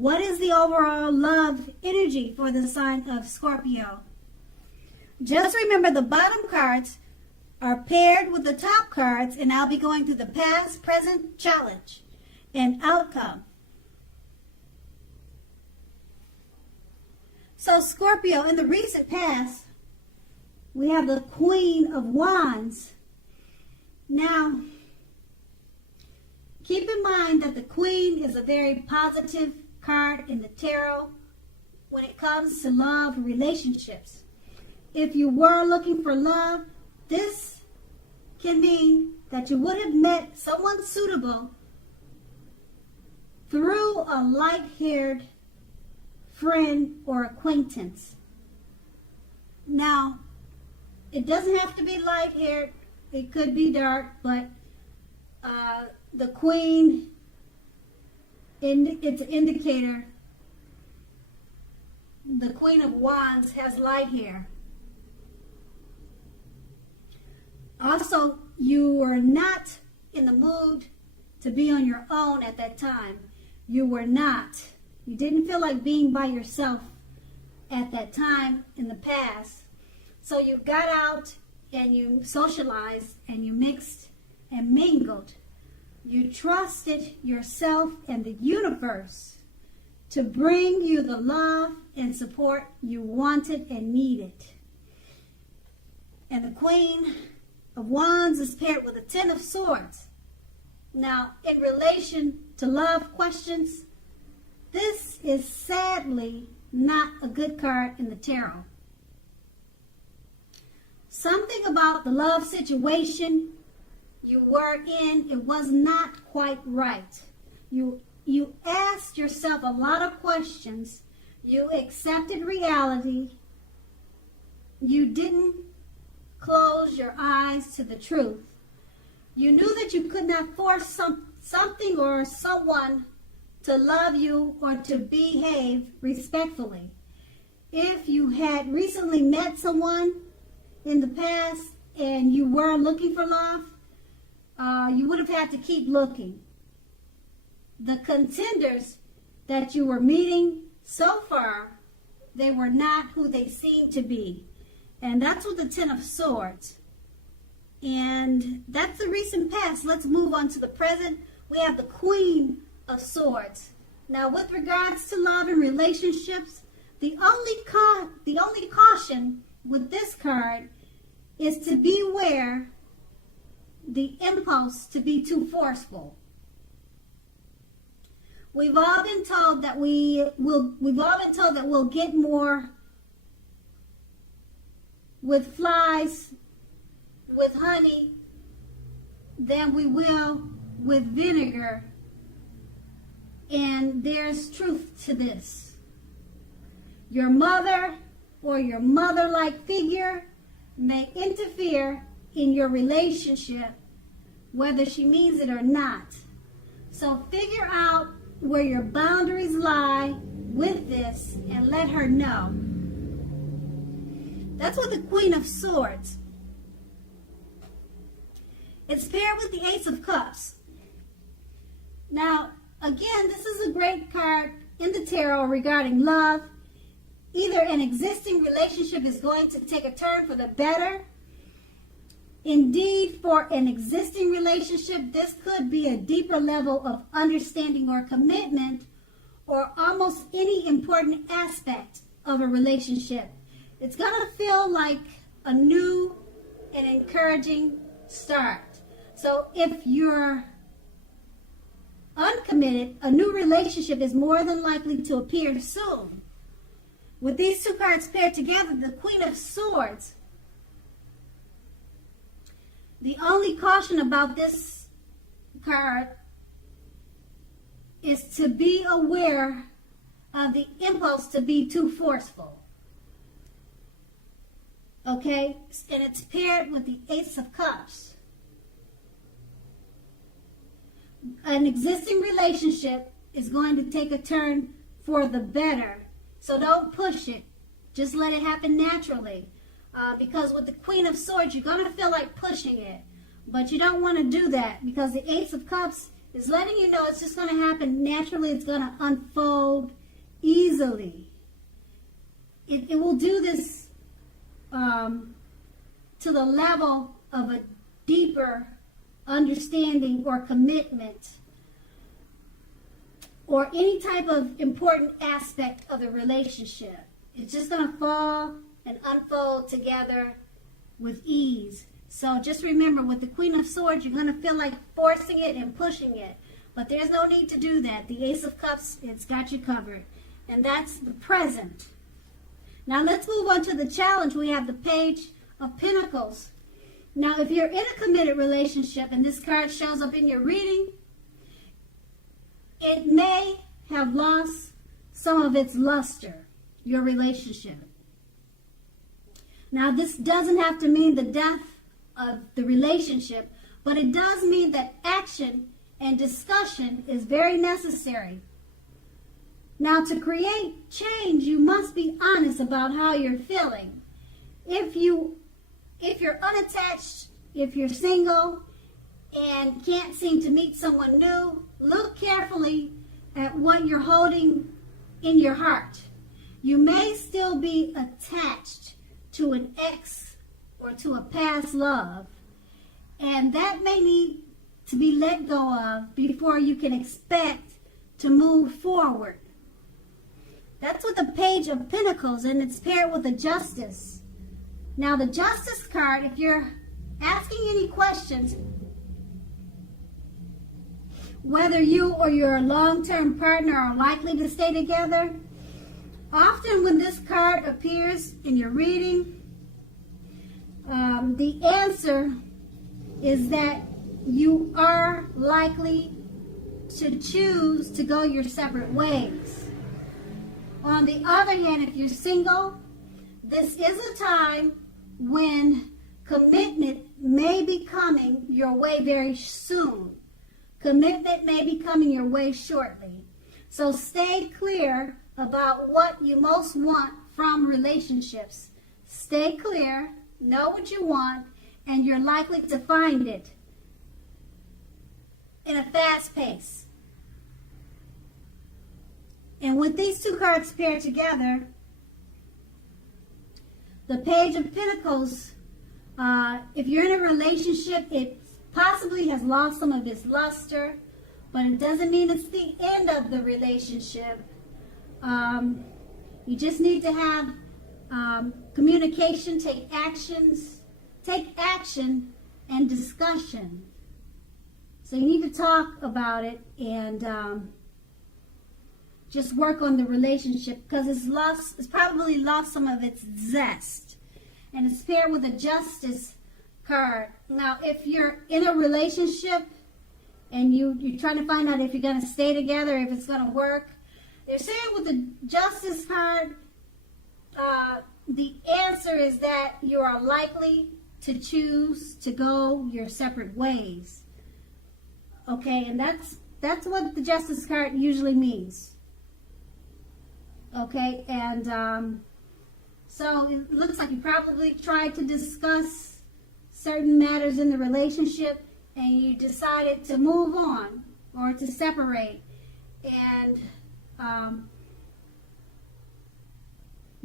What is the overall love energy for the sign of Scorpio? Just remember the bottom cards are paired with the top cards, and I'll be going through the past, present, challenge, and outcome. So Scorpio, in the recent past, we have the Queen of Wands. Now, keep in mind that the Queen is a very positive card in the tarot when it comes to love and relationships. If you were looking for love, this can mean that you would have met someone suitable through a light-haired friend or acquaintance. Now, it doesn't have to be light-haired. It could be dark, but the Queen, it's an indicator. The Queen of Wands has light hair. Also, you were not in the mood to be on your own at that time. You were not. You didn't feel like being by yourself at that time in the past. So you got out and you socialized and you mixed and mingled. You trusted yourself and the universe to bring you the love and support you wanted and needed. And the Queen of Wands is paired with the Ten of Swords. Now, in relation to love questions, this is sadly not a good card in the tarot. Something about the love situation you were in, it was not quite right. You asked yourself a lot of questions. You accepted reality. You didn't close your eyes to the truth. You knew that you could not force something or someone to love you or to behave respectfully. If you had recently met someone in the past and you were looking for love, you would have had to keep looking. The contenders that you were meeting so far, they were not who they seemed to be. And that's with the Ten of Swords. And that's the recent past. Let's move on to the present. We have the Queen of Swords. Now, with regards to love and relationships, the only caution with this card is to beware the impulse to be too forceful. We've all been told that we'll get more with flies, with honey, than we will with vinegar. And there's truth to this. Your mother or your mother-like figure may interfere in your relationship, whether she means it or not. So figure out where your boundaries lie with this and let her know. That's with the Queen of Swords. It's paired with the Ace of Cups. Now, again, this is a great card in the tarot regarding love. Either an existing relationship is going to take a turn for the better. Indeed, for an existing relationship, this could be a deeper level of understanding or commitment, or almost any important aspect of a relationship. It's going to feel like a new and encouraging start. So if you're uncommitted, a new relationship is more than likely to appear soon. With these two cards paired together, the Queen of Swords, the only caution about this card is to be aware of the impulse to be too forceful. Okay? And it's paired with the Ace of Cups. An existing relationship is going to take a turn for the better. So don't push it. Just let it happen naturally. Because with the Queen of Swords, you're going to feel like pushing it. But you don't want to do that because the Ace of Cups It's letting you know it's just going to happen naturally. It's going to unfold easily. It will do this to the level of a deeper understanding or commitment or any type of important aspect of the relationship. It's just going to fall and unfold together with ease. So just remember, with the Queen of Swords, you're going to feel like forcing it and pushing it. But there's no need to do that. The Ace of Cups, it's got you covered. And that's the present. Now let's move on to the challenge. We have the Page of Pentacles. Now if you're in a committed relationship and this card shows up in your reading, it may have lost some of its luster, your relationship. Now this doesn't have to mean the death of the relationship, but it does mean that action and discussion is very necessary. Now, to create change, you must be honest about how you're feeling. If you're unattached, if you're single and can't seem to meet someone new, look carefully at what you're holding in your heart. You may still be attached to an ex or to a past love, and that may need to be let go of before you can expect to move forward. That's with the Page of Pentacles, and it's paired with the Justice. Now, the Justice card, if you're asking any questions, whether you or your long-term partner are likely to stay together, often when this card appears in your reading, the answer is that you are likely to choose to go your separate ways. On the other hand, if you're single, this is a time when commitment may be coming your way very soon. Commitment may be coming your way shortly. So stay clear about what you most want from relationships. Stay clear, know what you want, and you're likely to find it in a fast pace. And with these two cards paired together, the Page of Pentacles, if you're in a relationship, it possibly has lost some of its luster, but it doesn't mean it's the end of the relationship. You just need to have communication, take action and discussion. So you need to talk about it and just work on the relationship, because it's probably lost some of its zest. And it's paired with a Justice card. Now, if you're in a relationship and you're trying to find out if you're going to stay together, if it's going to work, they're saying with the Justice card, the answer is that you are likely to choose to go your separate ways. Okay, and that's what the Justice card usually means. Okay, and so it looks like you probably tried to discuss certain matters in the relationship and you decided to move on or to separate. And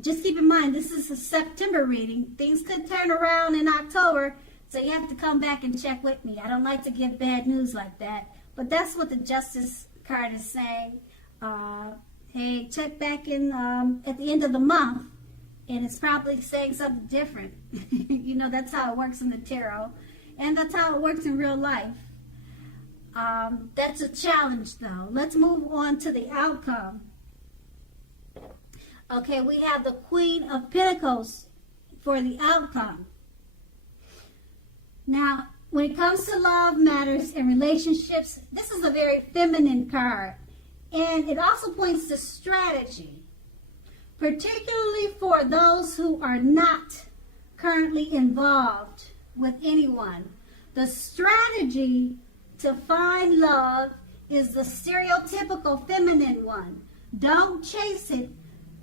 just keep in mind, this is a September reading. Things could turn around in October, so you have to come back and check with me. I don't like to give bad news like that, but that's what the Justice card is saying. Hey, check back in at the end of the month, and it's probably saying something different. You know, that's how it works in the tarot, and that's how it works in real life. That's a challenge, though. Let's move on to the outcome. Okay, we have the Queen of Pentacles for the outcome. Now, when it comes to love matters and relationships, this is a very feminine card. And it also points to strategy, particularly for those who are not currently involved with anyone. The strategy to find love is the stereotypical feminine one. Don't chase it.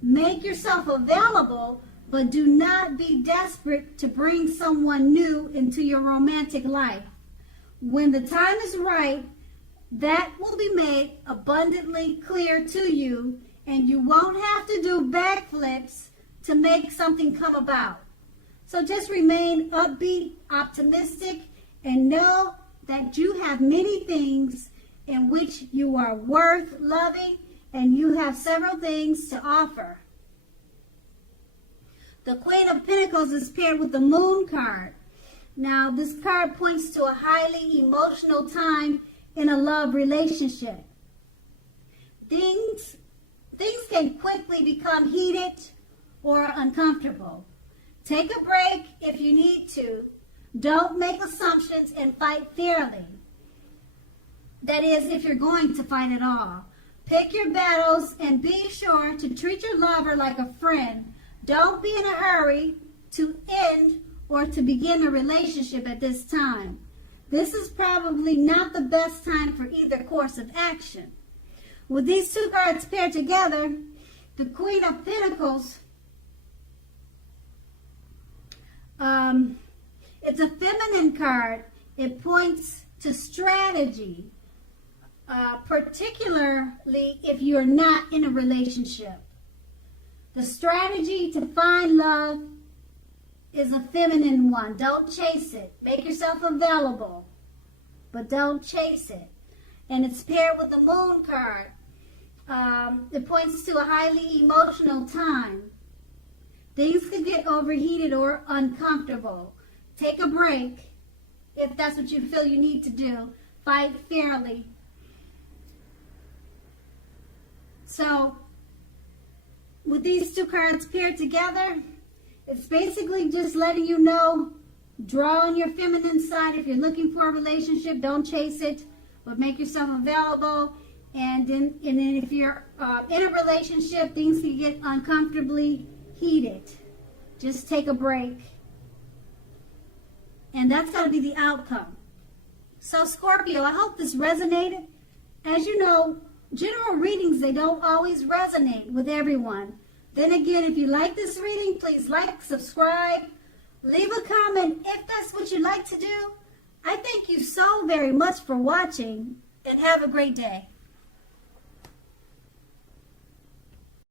Make yourself available, but do not be desperate to bring someone new into your romantic life. When the time is right, that will be made abundantly clear to you, and you won't have to do backflips to make something come about. So just remain upbeat, optimistic, and know that you have many things in which you are worth loving, and you have several things to offer. The Queen of Pentacles is paired with the Moon card. Now, this card points to a highly emotional time in a love relationship. Things can quickly become heated or uncomfortable. Take a break if you need to. Don't make assumptions and fight fairly. That is, if you're going to fight at all. Pick your battles and be sure to treat your lover like a friend. Don't be in a hurry to end or to begin a relationship at this time. This is probably not the best time for either course of action. With these two cards paired together, the Queen of Pentacles, it's a feminine card. It points to strategy, particularly if you're not in a relationship. The strategy to find love is a feminine one. Don't chase it. Make yourself available, but don't chase it. And it's paired with the Moon card. It points to a highly emotional time. Things could get overheated or uncomfortable. Take a break if that's what you feel you need to do. Fight fairly. So, with these two cards paired together, it's basically just letting you know, draw on your feminine side. If you're looking for a relationship, don't chase it, but make yourself available. And then if you're in a relationship, things can get uncomfortably heated. Just take a break. And that's going to be the outcome. So Scorpio, I hope this resonated. As you know, general readings, they don't always resonate with everyone. Then again, if you like this reading, please like, subscribe, leave a comment if that's what you'd like to do. I thank you so very much for watching, and have a great day.